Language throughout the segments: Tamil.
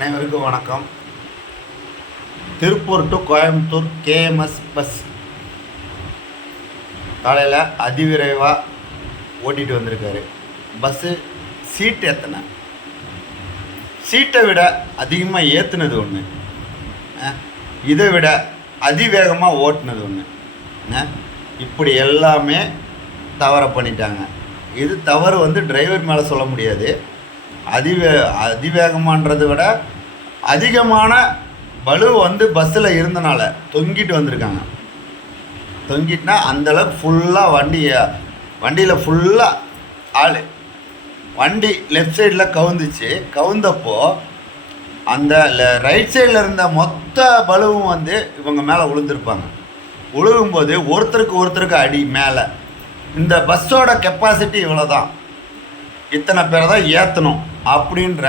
அனைவருக்கும் வணக்கம். Tiruppur to Coimbatore KMS bus காலையில் அதிவிரைவாக ஓட்டிகிட்டு வந்திருக்காரு. பஸ்ஸு சீட்டு எத்தனை, சீட்டை விட அதிகமாக ஏற்றுனது ஒன்று, இதை விட அதிவேகமாக ஓட்டுனது ஒன்று. இப்படி எல்லாமே தவற பண்ணிட்டாங்க. இது தவறு டிரைவர் மேலே சொல்ல முடியாது. அதிவேகமானதை விட அதிகமான பலு பஸ்ஸில் இருந்தனால தொங்கிட்டு வந்திருக்காங்க. தொங்கிட்டுனா அந்தளவுக்கு ஃபுல்லாக வண்டியில் ஃபுல்லாக ஆள். வண்டி லெஃப்ட் சைடில் கவுந்தப்போ அந்த ரைட் சைடில் இருந்த மொத்த பலுவும் இவங்க மேலே விழுந்திருப்பாங்க. விழுகும்போது ஒருத்தருக்கு அடி மேலே. இந்த பஸ்ஸோட கெப்பாசிட்டி இவ்வளோ தான், இத்தனை பேரை தான் ஏற்றணும் அப்படின்ற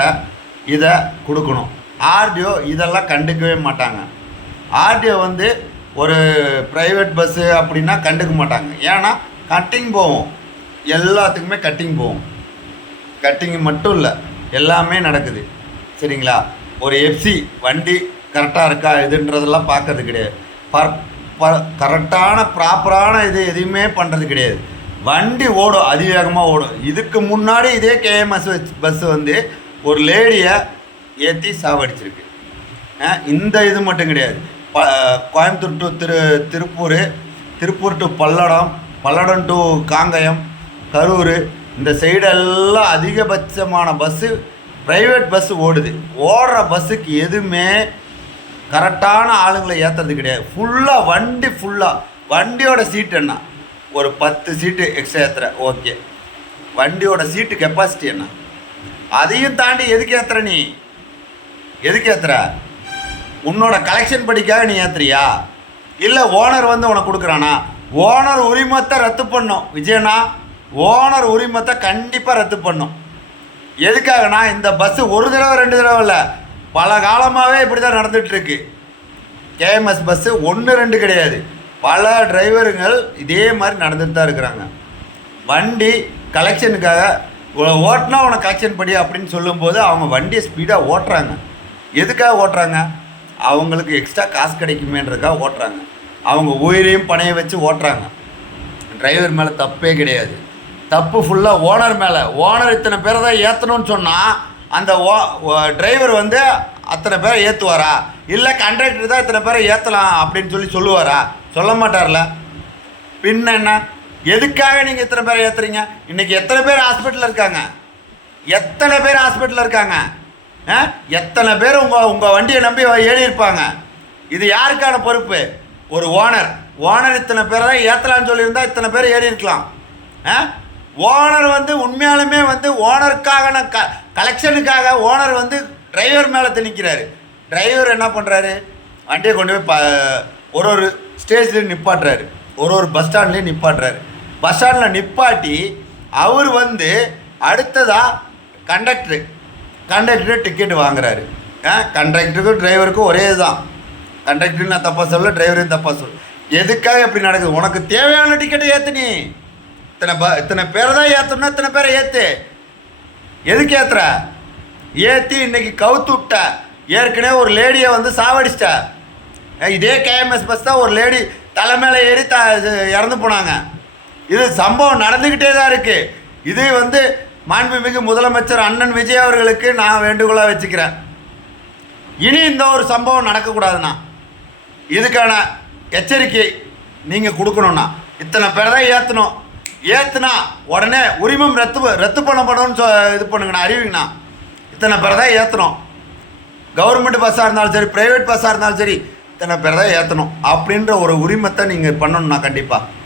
இதை கொடுக்கணும். ஆர்டிஓ இதெல்லாம் கண்டுக்கவே மாட்டாங்க. ஆர்டிஓ ஒரு ப்ரைவேட் பஸ்ஸு அப்படின்னா கண்டுக்க மாட்டாங்க. ஏன்னா கட்டிங் போகும், எல்லாத்துக்குமே கட்டிங் போகும். கட்டிங் மட்டும் இல்லை, எல்லாமே நடக்குது. சரிங்களா? ஒரு எஃப்சி வண்டி கரெக்டாக இருக்கா இதுன்றதெல்லாம் பார்க்கறது கிடையாது. கரெக்டான ப்ராப்பரான இது எதுவுமே பண்ணுறது கிடையாது. வண்டி ஓடும், அதிவேகமாக ஓடும். இதுக்கு முன்னாடி இதே கேஎம்எஸ் பஸ்ஸு ஒரு லேடியை ஏற்றி சாவடிச்சிருக்கு. இந்த இது மட்டும் கிடையாது. Coimbatore to Tiruppur to Palladam to Kangayam, Karur, இந்த சைடெல்லாம் அதிகபட்சமான பஸ்ஸு ப்ரைவேட் பஸ்ஸு ஓடுது. ஓடுற பஸ்ஸுக்கு எதுவுமே கரெக்டான ஆளுங்களை ஏற்றுறது கிடையாது. வண்டியோட சீட்டு என்ன, ஒரு 10 சீட்டு எக்ஸ்ட்ரா ஏற்றுற, ஓகே. வண்டியோட சீட்டு கெப்பாசிட்டி என்ன, அதையும் தாண்டி எதுக்கு ஏற்றுற? நீ எதுக்கு ஏற்றுற? உன்னோட கலெக்ஷன் படிக்காக நீ ஏற்றுறியா, இல்லை ஓனர் உனக்கு கொடுக்குறானா? ஓனர் உரிமத்தை ரத்து பண்ணும் விஜயண்ணா. ஓனர் உரிமத்தை கண்டிப்பாக ரத்து பண்ணும். எதுக்காகனா இந்த பஸ்ஸு ஒரு தடவை 2 தடவை இல்லை, பல காலமாகவே இப்படி தான் நடந்துகிட்ருக்கு. கேஎம்எஸ் பஸ்ஸு 1 2 கிடையாது, பல டிரைவருங்கள் இதே மாதிரி நடந்துட்டு தான் இருக்கிறாங்க. வண்டி கலெக்ஷனுக்காக ஓட்டினா உனக்கு கலெக்ஷன் படி அப்படின்னு சொல்லும்போது அவங்க வண்டியை ஸ்பீடாக ஓட்டுறாங்க. எதுக்காக ஓட்டுறாங்க? அவங்களுக்கு எக்ஸ்ட்ரா காசு கிடைக்குமேன்றதுக்காக ஓட்டுறாங்க. அவங்க உயிரையும் பணையை வச்சு ஓட்டுறாங்க. டிரைவர் மேலே தப்பே கிடையாது. தப்பு ஃபுல்லாக ஓனர் மேலே. ஓனர் இத்தனை பேரை தான் ஏற்றணும்னு சொன்னால் அந்த டிரைவர் அத்தனை பேரை ஏற்றுவாரா? இல்லை கண்டக்டர் தான் இத்தனை பேரை ஏற்றலாம் அப்படின்னு சொல்லுவாரா? சொல்ல மாட்டார்ல. பின்ன என்ன? எதுக்காக நீங்கள் இத்தனை பேரை ஏற்றுறீங்க? இன்றைக்கி எத்தனை பேர் ஹாஸ்பிட்டலில் இருக்காங்க? எத்தனை பேர் உங்கள் வண்டியை நம்பி ஏறி இருப்பாங்க? இது யாருக்கான பொறுப்பு? ஒரு ஓனர் இத்தனை பேரை தான் ஏற்றலான்னு சொல்லியிருந்தால் இத்தனை பேர் ஏறி இருக்கலாம். ஓனர் உண்மையாலுமே ஓனருக்காக கலெக்ஷனுக்காக ஓனர் டிரைவர் மேலே திணிக்கிறாரு. டிரைவர் என்ன பண்ணுறாரு? வண்டியை கொண்டு போய் ஒரு ஸ்டேஜ்லேயும் நிப்பாட்டுறாரு, ஒரு பஸ் ஸ்டாண்ட்லேயும் நிப்பாட்டுறாரு. பஸ் ஸ்டாண்டில் நிப்பாட்டி அவர் அடுத்ததாக கண்டக்டர் டிக்கெட் வாங்குறாரு. கண்டக்டருக்கும் டிரைவருக்கும் ஒரே தான். கண்டக்டரும் நான் தப்பாக சொல்ல, டிரைவரையும் தப்பாக சொல்ல. எதுக்காக இப்படி நடக்குது? உனக்கு தேவையான டிக்கெட்டை ஏற்று. நீ இத்தனை பேரை தான் ஏற்றணும்னா இத்தனை பேரை ஏற்று. எதுக்கு ஏற்றுற? ஏற்றி இன்றைக்கி கவுத்து விட்ட. ஏற்கனவே ஒரு லேடியை சாவடிச்சிட்ட. இதே கேஎம்எஸ் பஸ் தான் ஒரு லேடி தலை மேலே ஏறி இறந்து போனாங்க. இது சம்பவம் நடந்துக்கிட்டே தான் இருக்குது. இது மாண்புமிகு முதலமைச்சர் அண்ணன் விஜய் அவர்களுக்கு நான் வேண்டுகோளாக வச்சுக்கிறேன். இனி இந்த ஒரு சம்பவம் நடக்கக்கூடாதுண்ணா. இதுக்கான எச்சரிக்கை நீங்கள் கொடுக்கணும்னா இத்தனை பேரை தான் ஏற்றணும். ஏற்றுனா உடனே உரிமம் ரத்து பண்ணணும்னு இது பண்ணுங்கண்ணா, அறிவிங்கண்ணா. இத்தனை பேரை தான் ஏற்றணும். கவர்மெண்ட் பஸ்ஸாக இருந்தாலும் சரி, ப்ரைவேட் பஸ்ஸாக இருந்தாலும் சரி, இத்தனை பேரை தான் ஏற்றணும் அப்படின்ற ஒரு உரிமத்தை நீங்கள் பண்ணணும்ண்ணா கண்டிப்பாக.